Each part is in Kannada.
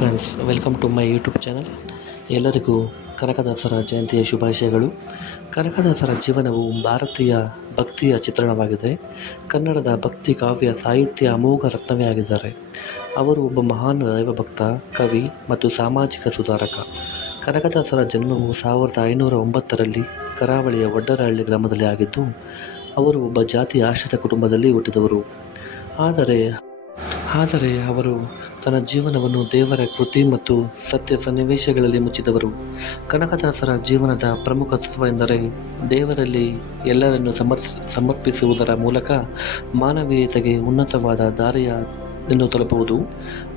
Friends, welcome to my YouTube channel. ಎಲ್ಲರಿಗೂ ಕನಕದಾಸರ ಜಯಂತಿಯ ಶುಭಾಶಯಗಳು. ಕನಕದಾಸರ ಜೀವನವು ಭಾರತೀಯ ಭಕ್ತಿಯ ಚಿತ್ರಣವಾಗಿದೆ. ಕನ್ನಡದ ಭಕ್ತಿ ಕಾವ್ಯ ಸಾಹಿತ್ಯ ಅಮೋಘ ರತ್ನವೇ ಆಗಿದ್ದಾರೆ. ಅವರು ಒಬ್ಬ ಮಹಾನ್ ದೈವಭಕ್ತ, ಕವಿ ಮತ್ತು ಸಾಮಾಜಿಕ ಸುಧಾರಕ. ಕನಕದಾಸರ ಜನ್ಮವು 1509ರಲ್ಲಿ ಕರಾವಳಿಯ ಒಡ್ಡರಹಳ್ಳಿ ಗ್ರಾಮದಲ್ಲಿ ಆಗಿದ್ದು, ಅವರು ಒಬ್ಬ ಜಾತಿ ಆಶ್ರಿತ ಕುಟುಂಬದಲ್ಲಿ ಹುಟ್ಟಿದವರು. ಆದರೆ ಅವರು ತನ್ನ ಜೀವನವನ್ನು ದೇವರ ಕೃತಿ ಮತ್ತು ಸತ್ಯ ಸನ್ನಿವೇಶಗಳಲ್ಲಿ ಮುಚ್ಚಿದವರು. ಕನಕದಾಸರ ಜೀವನದ ಪ್ರಮುಖ ತತ್ವ ಎಂದರೆ ದೇವರಲ್ಲಿ ಎಲ್ಲರನ್ನು ಸಮರ್ಪಿಸುವುದರ ಮೂಲಕ ಮಾನವೀಯತೆಗೆ ಉನ್ನತವಾದ ದಾರಿಯನ್ನು ತಲುಪುವುದು.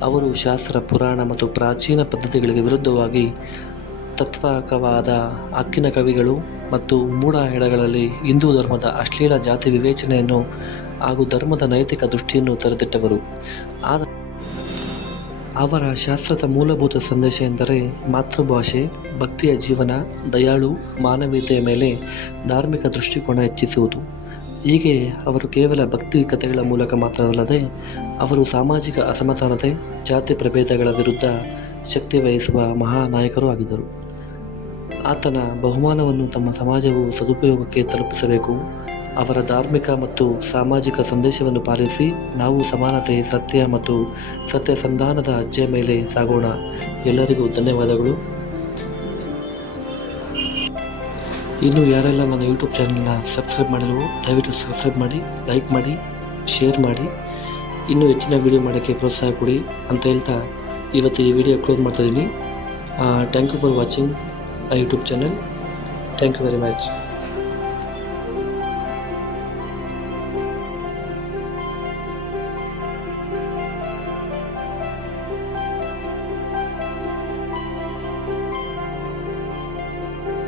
ಅವರು ಶಾಸ್ತ್ರ, ಪುರಾಣ ಮತ್ತು ಪ್ರಾಚೀನ ಪದ್ಧತಿಗಳಿಗೆ ವಿರುದ್ಧವಾಗಿ ತಾತ್ವಿಕವಾದ ಹಕ್ಕಿನ ಕವಿಗಳು ಮತ್ತು ಮೂಢ ಹೆಡಗಳಲ್ಲಿ ಹಿಂದೂ ಧರ್ಮದ ಅಶ್ಲೀಲ ಜಾತಿ ವಿವೇಚನೆಯನ್ನು ಹಾಗೂ ಧರ್ಮದ ನೈತಿಕ ದೃಷ್ಟಿಯನ್ನು ತೆರೆದಿಟ್ಟವರು. ಅವರ ಶಾಸ್ತ್ರದ ಮೂಲಭೂತ ಸಂದೇಶ ಎಂದರೆ ಮಾತೃಭಾಷೆ, ಭಕ್ತಿಯ ಜೀವನ, ದಯಾಳು, ಮಾನವೀಯತೆಯ ಮೇಲೆ ಧಾರ್ಮಿಕ ದೃಷ್ಟಿಕೋನ ಹೆಚ್ಚಿಸುವುದು. ಹೀಗೆ ಅವರು ಕೇವಲ ಭಕ್ತಿ ಕಥೆಗಳ ಮೂಲಕ ಮಾತ್ರವಲ್ಲದೆ, ಅವರು ಸಾಮಾಜಿಕ ಅಸಮಾನತೆ, ಜಾತಿ ಪ್ರಭೇದಗಳ ವಿರುದ್ಧ ಶಕ್ತಿ ವಹಿಸುವ ಮಹಾನಾಯಕರೂ ಆಗಿದ್ದರು. ಆತನ ಬಹುಮಾನವನ್ನು ತಮ್ಮ ಸಮಾಜವು ಸದುಪಯೋಗಕ್ಕೆ ತಲುಪಿಸಬೇಕು. ಅವರ ಧಾರ್ಮಿಕ ಮತ್ತು ಸಾಮಾಜಿಕ ಸಂದೇಶವನ್ನು ಪಾಲಿಸಿ ನಾವು ಸಮಾನತೆ, ಸತ್ಯ ಮತ್ತು ಸತ್ಯಸಂಧಾನದ ಹೆಜ್ಜೆ ಮೇಲೆ ಸಾಗೋಣ. ಎಲ್ಲರಿಗೂ ಧನ್ಯವಾದಗಳು. ಇನ್ನು ಯಾರೆಲ್ಲ ನನ್ನ ಯೂಟ್ಯೂಬ್ ಚಾನಲ್ನ ಸಬ್ಸ್ಕ್ರೈಬ್ ಮಾಡಿಲ್ವೋ ದಯವಿಟ್ಟು ಸಬ್ಸ್ಕ್ರೈಬ್ ಮಾಡಿ, ಲೈಕ್ ಮಾಡಿ, ಶೇರ್ ಮಾಡಿ. ಇನ್ನೂ ಹೆಚ್ಚಿನ ವಿಡಿಯೋ ಮಾಡೋಕ್ಕೆ ಪ್ರೋತ್ಸಾಹ ಕೊಡಿ ಅಂತ ಹೇಳ್ತಾ ಇವತ್ತು ಈ ವಿಡಿಯೋ ಕ್ಲೋಸ್ ಮಾಡ್ತಾಯಿದ್ದೀನಿ. Thank you for watching my YouTube channel. Thank you very much.